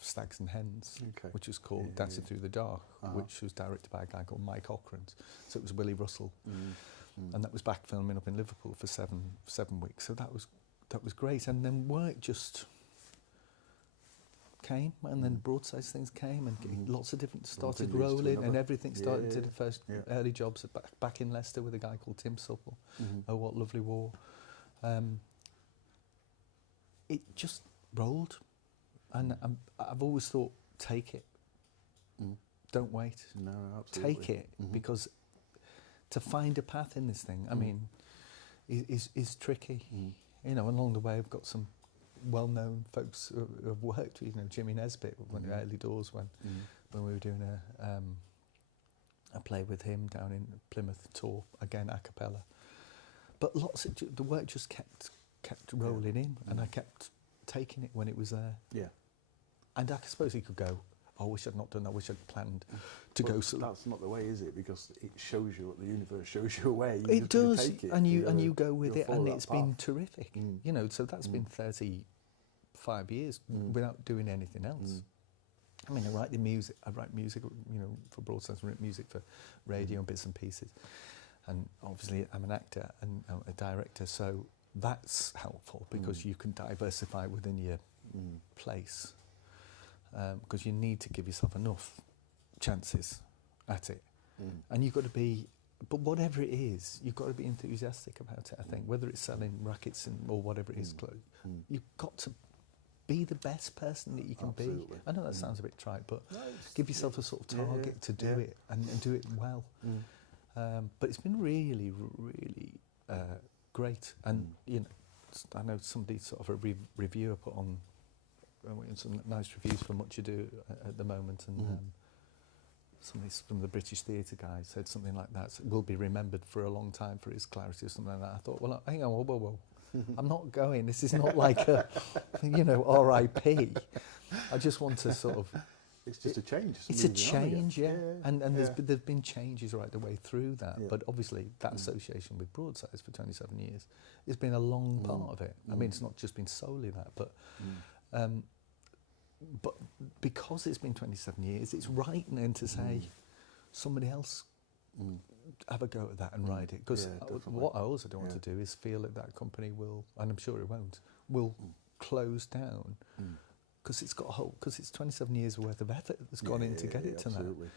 Stags and Hens, which was called Dancing Through the Dark, which was directed by a guy called Mike Ockrent. So it was Willie Russell, and that was back filming up in Liverpool for seven weeks. So that was great, and then work just came, and then Broadsides things came, and lots of different started rolling, and everything started. Did the first early jobs back in Leicester with a guy called Tim Supple. Oh, What Lovely War. It just rolled, and I've always thought, take it, don't wait. No, absolutely. Take it, because to find a path in this thing, I mean, is tricky. You know, along the way I've got some well-known folks who have worked with, you know, Jimmy Nesbitt, when the early doors, when we were doing a play with him down in Plymouth tour, again a cappella. But the work just kept rolling in, and I kept taking it when it was there. Yeah. And I suppose he could go, oh, I wish I'd not done that, I wish I'd planned to go. So that's not the way, is it? Because it shows you, the universe shows you a way. It does, and you go with it, and it's been terrific. You know, so that's been 35 years without doing anything else. I mean, I write music, you know, for Broadsides, I write music for radio and bits and pieces. And obviously I'm an actor and a director, so that's helpful, because you can diversify within your place, because you need to give yourself enough chances at it. And you've got to be, but whatever it is, you've got to be enthusiastic about it, I think, whether it's selling rackets or whatever it is, clothes. You've got to be the best person that you can be. I know that sounds a bit trite, but give yourself a sort of target to do it, and do it well. But it's been really, really great. And you know, I know somebody sort of a reviewer put on some nice reviews for Much Ado at the moment, and somebody from the British Theatre guys said something like that. So will be remembered for a long time for his clarity or something like that. I thought, well, hang on, whoa. I'm not going. This is not like a, you know, R.I.P. I just want to sort of. It's just a change. It's a change, and there's been changes right the way through that. But obviously, that association with Broadsides for 27 years has been a long part of it. I mean, it's not just been solely that, but because it's been 27 years, it's right then to say somebody else have a go at that and ride it. Because what I also don't want to do is feel that company will, and I'm sure it won't, will close down. Because it's got because it's 27 years worth of effort that's gone in to get it to that. Absolutely,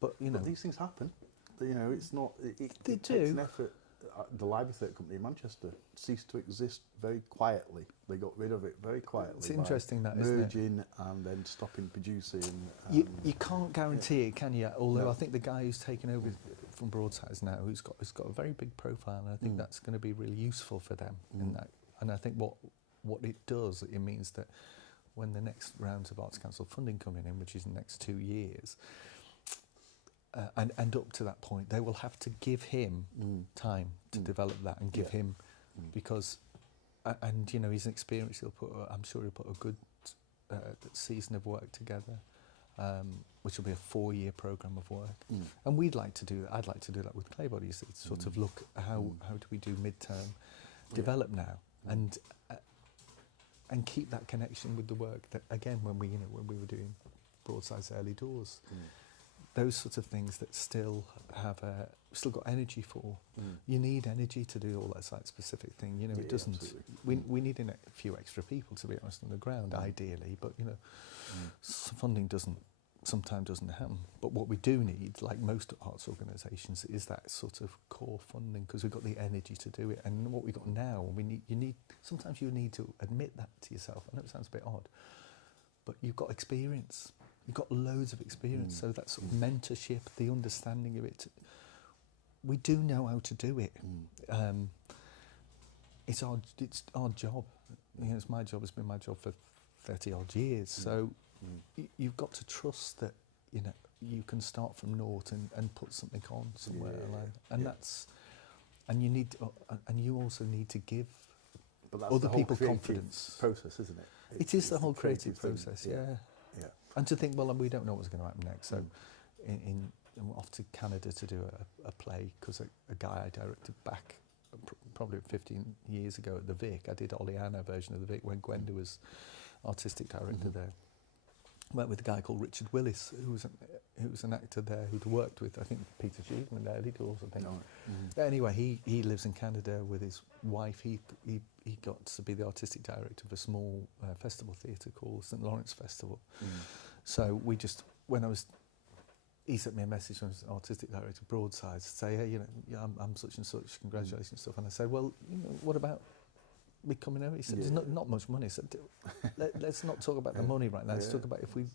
But you know, these things happen. You know, it's not. It takes an effort. The Library Theatre Company in Manchester ceased to exist very quietly. They got rid of it very quietly. It's interesting that, isn't it? Merging and then stopping producing. You can't guarantee it, can you? Although I think the guy who's taken over from Broadsides now, who's got a very big profile, and I think that's going to be really useful for them in that. And I think what it does, it means that when the next rounds of Arts Council funding coming in, which is in the next 2 years, and up to that point, they will have to give him time to develop that and give him, because, and you know, he's an experience. I'm sure he'll put a good season of work together, which will be a 4-year programme of work. And we'd like to do that. I'd like to do that with Clay Bodies. It's sort of look how do we do midterm develop now, and keep that connection with the work that, again, when we were doing Broadsides early doors, those sorts of things that still got energy for. You need energy to do all that site-specific thing. You know, it doesn't. We need a few extra people, to be honest, on the ground, ideally. But you know, funding sometimes doesn't happen. But what we do need, like most arts organisations, is that sort of core funding, because we've got the energy to do it. And what we've got now, sometimes you need to admit that to yourself. I know it sounds a bit odd, but you've got experience. You've got loads of experience. So that sort of mentorship, the understanding of it, we do know how to do it. It's our job. You know, it's my job. It's been my job for 30 odd years. So you've got to trust that, you know, you can start from naught and put something on somewhere, and that's, and you need, and you also need to give other people confidence. Process, isn't it? It is the whole creative process, yeah. And to think, well, we don't know what's going to happen next. So, I'm off to Canada to do a play because a guy I directed back probably 15 years ago at the Vic. I did Oleana version of the Vic when Gwenda was artistic director there. Went with a guy called Richard Willis, who was an actor there who'd worked with, I think, Peter Cheeseman there, Lidl or something. Anyway, he lives in Canada with his wife. He got to be the artistic director of a small festival theatre called St Lawrence Festival. So we just, he sent me a message from his artistic director of Broadsides to say, hey, you know, I'm such and such, congratulations and stuff. And I said, well, you know, what about me coming over? He said, there's not much money. I said, let's not talk about the money right now. Let's talk about if we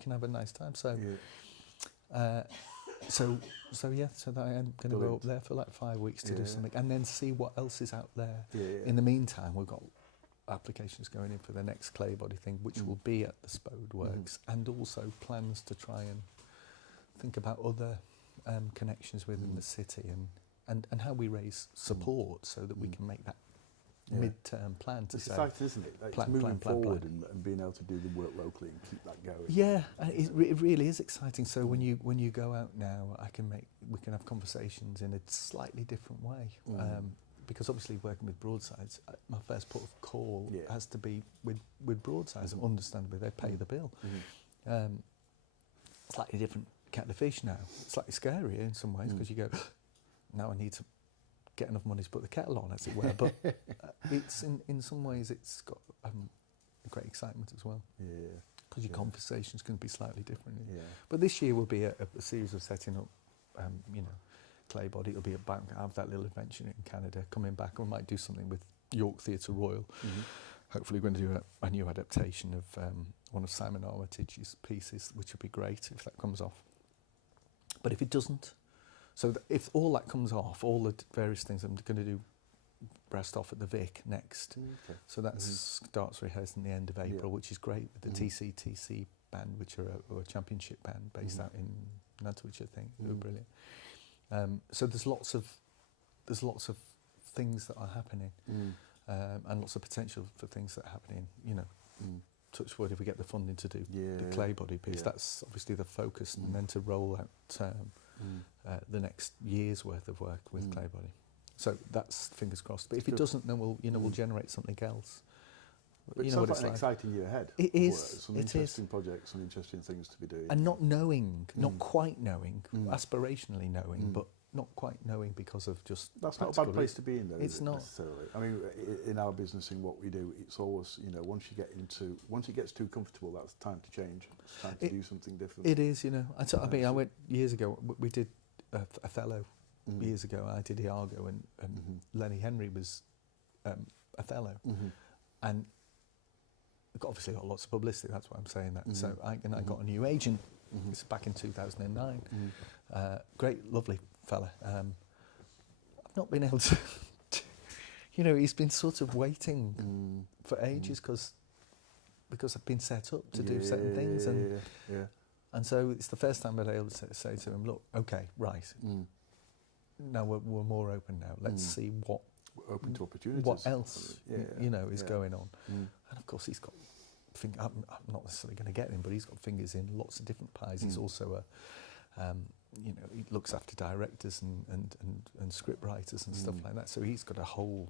can have a nice time. So, so that I am going to go up there for like 5 weeks to do something, and then see what else is out there. In the meantime, we've got applications going in for the next clay body thing, which will be at the Spode Works, and also plans to try and think about other connections within the city and how we raise support so that we can make that mid-term plan to it's say... It's exciting, isn't it? It's moving forward and being able to do the work locally and keep that going. Yeah, and it really is exciting. So when you go out now, we can have conversations in a slightly different way. Because obviously working with Broadsides, my first port of call has to be with Broadsides, and understandably they pay the bill. Slightly different kettle of fish now. Slightly scarier in some ways because you go, now I need to get enough money to put the kettle on, as it were. But it's in some ways it's got a great excitement as well. Because your conversations can be slightly different. But this year will be a series of setting up, you know, clay body. It'll be about have that little adventure in Canada, coming back. We might do something with York Theatre Royal. Hopefully we're going to do a new adaptation of one of Simon Armitage's pieces, which would be great if that comes off. But if it doesn't, so if all that comes off, all the various things, I'm going to do Breast Off at the Vic next. So that starts rehearsing the end of April, which is great, with the TCTC band, which are a championship band based out in Nantwich, I think. They were brilliant. So there's lots of things that are happening, and lots of potential for things that are happening. You know, touch wood if we get the funding to do the clay body piece. That's obviously the focus, and then to roll out the next year's worth of work with clay body. So that's fingers crossed. But if it doesn't, then we'll generate something else. But you it know sounds what like it's an like. exciting year ahead. It is. Some interesting projects, some interesting things to be doing. And not knowing, not quite knowing, aspirationally knowing, but not quite knowing because of just... That's not a bad place to be in, though, it's is it, not necessarily? I mean, in our business, in what we do, it's always, you know, once it gets too comfortable, that's time to change. It's time to do something different. It is, you know. I mean, I went years ago, we did Othello years ago. I did Iago, and Lenny Henry was Othello. And obviously got lots of publicity, that's why I'm saying that. So I got a new agent. It's back in 2009. Great, lovely fella. I've not been able to, you know, he's been sort of waiting for ages because I've been set up to do certain things, and so it's the first time I've been able to say to him, look, okay, right, now we're more open now. Let's see what we're open to opportunities. What else, you know, is going on. And of course, he's got. I'm not necessarily going to get him, but he's got fingers in lots of different pies. He's also you know, he looks after directors and script writers and stuff like that. So he's got a whole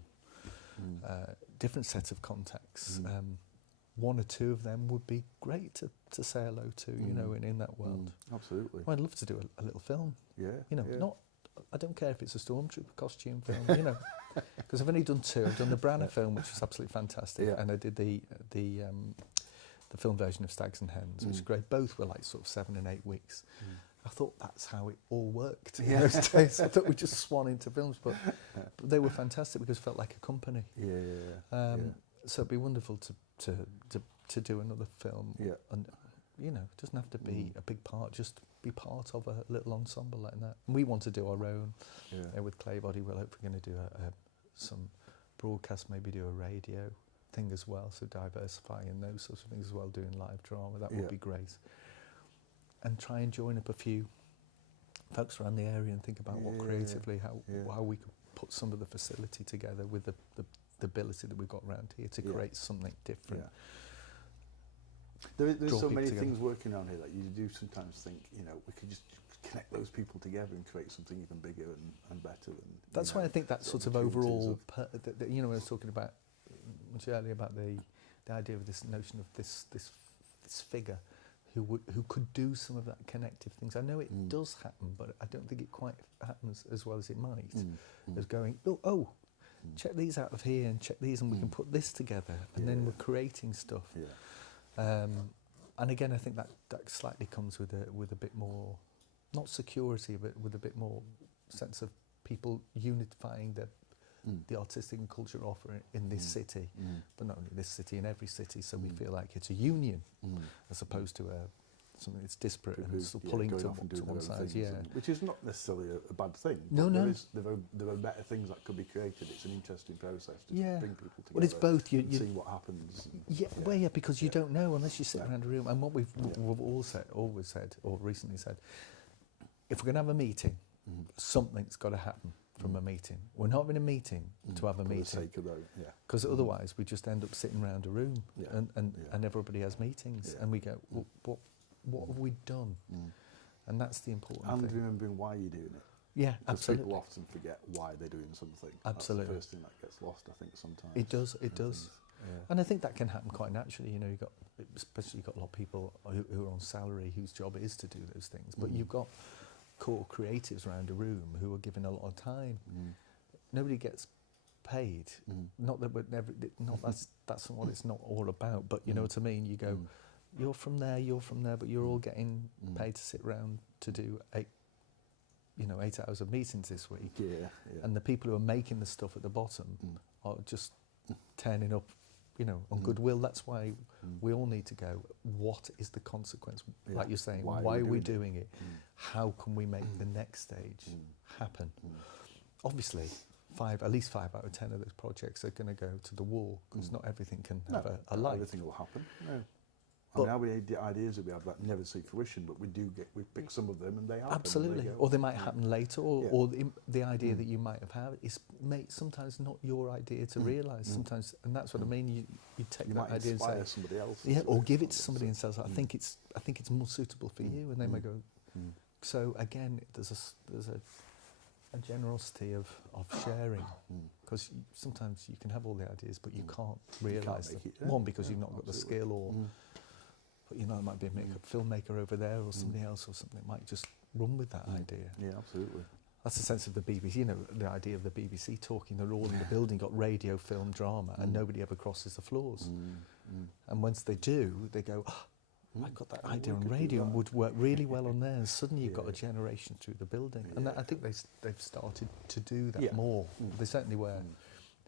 different set of contacts. One or two of them would be great to say hello to, you know, in that world. Absolutely. Well, I'd love to do a little film. Yeah. You know, not. I don't care if it's a stormtrooper costume film, you know, because I've only done two. I've done the Branagh film, which was absolutely fantastic, and I did the film version of Stags and Hens, which is great. Both were like sort of 7 and 8 weeks. I thought that's how it all worked in those days. I thought we just swan into films, but they were fantastic because it felt like a company. So it'd be wonderful to do another film. you know, it doesn't have to be a big part, just be part of a little ensemble like that. And we want to do our own. With Claybody, we're hopefully going to do some broadcast, maybe do a radio thing as well, so diversifying those sorts of things as well, doing live drama, that would be great. And try and join up a few folks around the area and think about what creatively, how we could put some of the facility together with the ability that we've got around here to create something different. There's so many things working on here that you do sometimes think, you know, we could just connect those people together and create something even bigger and better. And that's why I think that sort of overall, you know, I was talking about much earlier about the idea of this notion of this figure who could do some of that connective things. I know it does happen, but I don't think it quite happens as well as it might. As going, check these out of here and check these, and we can put this together, and then we're creating stuff. And again, I think that slightly comes with a bit more, not security, but with a bit more sense of people unifying the artistic and cultural offer in this city, but not only this city, in every city, so we feel like it's a union as opposed to something that's disparate and sort of pulling to one side. Which is not necessarily a bad thing. No. There are better things that could be created. It's an interesting process to bring people together. Well, it's both. You see what happens. Because you don't know unless you sit around a room. And what we've always said, or recently said, if we're going to have a meeting, something's got to happen from a meeting. We're not having a meeting to have a meeting. Because otherwise we just end up sitting around a room and everybody has meetings and we go, well, what have we done? And that's the important thing. And remembering why you're doing it. Yeah, absolutely. People often forget why they're doing something. Absolutely. That's the first thing that gets lost, I think, sometimes. It does. And I think that can happen quite naturally. You know, especially you've got a lot of people who are on salary whose job it is to do those things. But you've got core creatives around a room who are given a lot of time. Nobody gets paid. Not that we're never. That's what it's not all about. But you know what I mean. You go, you're from there, but you're all getting paid to sit around to do 8 hours of meetings this week. And the people who are making the stuff at the bottom are just turning up, you know, on goodwill. That's why we all need to go, what is the consequence? Like you're saying, why are we doing it? How can we make the next stage happen? Obviously, at least 5 out of 10 of those projects are going to go to the wall, because not everything can have a life. Everything will happen. No. I mean, the ideas that we have that never see fruition, but we pick some of them and they happen. Absolutely. Or they might happen later, or the idea that you might have had is sometimes not your idea to realise. Sometimes, and that's what I mean. You take that idea and say, somebody else. Or give it to somebody and say, I think it's more suitable for you, and they might go. So again, there's a generosity of sharing, because sometimes you can have all the ideas, but you can't realise them. One, because you've not got the skill, or but you know, it might be a filmmaker over there or somebody else or something might just run with that idea. Yeah, absolutely. That's the sense of the BBC, you know, the idea of the BBC talking. They're all in the building, got radio, film, drama, and nobody ever crosses the floors. And once they do, they go, I got that idea on radio and would work really well on there. And suddenly you've got a generation through the building. And I think they've started to do that more. They certainly were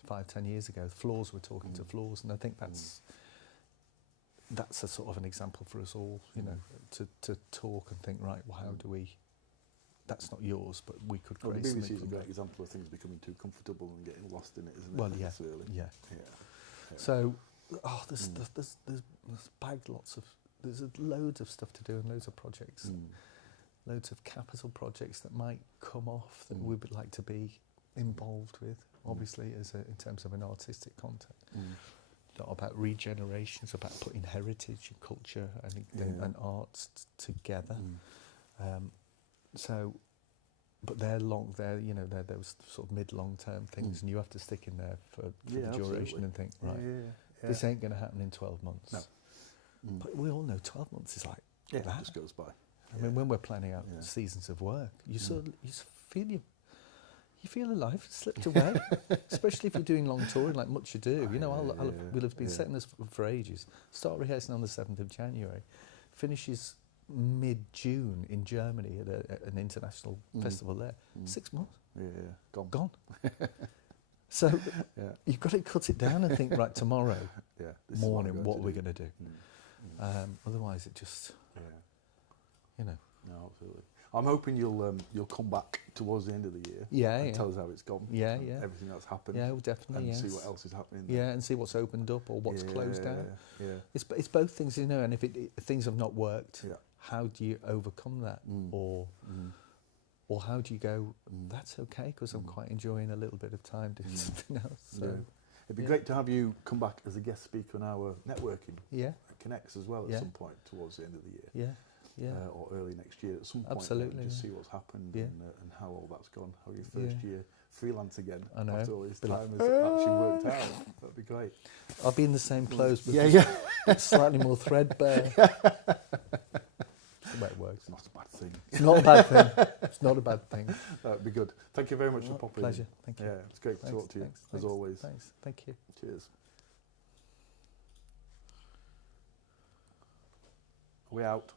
5-10 years ago. Floors were talking to floors, and I think that's a sort of an example for us all, you know, to talk and think, right, well, how do we, that's not yours, but we could create something. The BBC is a great example of things becoming too comfortable and getting lost in it, isn't it? Well, Really. So, there's bagged there's loads of stuff to do and loads of projects, loads of capital projects that might come off that we would like to be involved with, obviously, in terms of an artistic context. Not about regeneration, it's about putting heritage and culture and arts together. But they're those sort of mid-long term things, and you have to stick in there for the duration and think, right, this ain't going to happen in 12 months. No. But we all know 12 months is like that. It just goes by. I mean, when we're planning out seasons of work, you feel alive, slipped away, especially if you're doing long touring like much ado. You know, we'll have been setting this for ages. Start rehearsing on the 7th of January, finishes mid-June in Germany at an international festival there. 6 months. Gone. So you've got to cut it down and think, right, tomorrow morning, what are we going to do? Otherwise, it just, you know. No, absolutely. I'm hoping you'll come back towards the end of the year. Yeah, and yeah. tell us how it's gone. Yeah, and yeah. Everything that's happened. Yeah, well, definitely. And Yes. see what else is happening. Yeah, and see what's opened up or what's closed down. Yeah. It's both things, you know. And if things have not worked, how do you overcome that, or how do you go? That's okay, because I'm quite enjoying a little bit of time doing something else. So. Yeah. It'd be great to have you come back as a guest speaker on our networking. Yeah. Connects as well at some point towards the end of the year. Yeah. Or early next year at some point. Absolutely. Just see what's happened and how all that's gone. How your first year freelance again. I know. After all this time has actually worked out. That'd be great. I'll be in the same clothes, but slightly more threadbare. That's the way it works. It's not a bad thing. It's not a bad thing. It's not a bad thing. That'd be good. Thank you very much for popping in. Pleasure. Thank you. Yeah, it's great to talk to you, as always. Thanks. Thank you. Cheers. Are we out?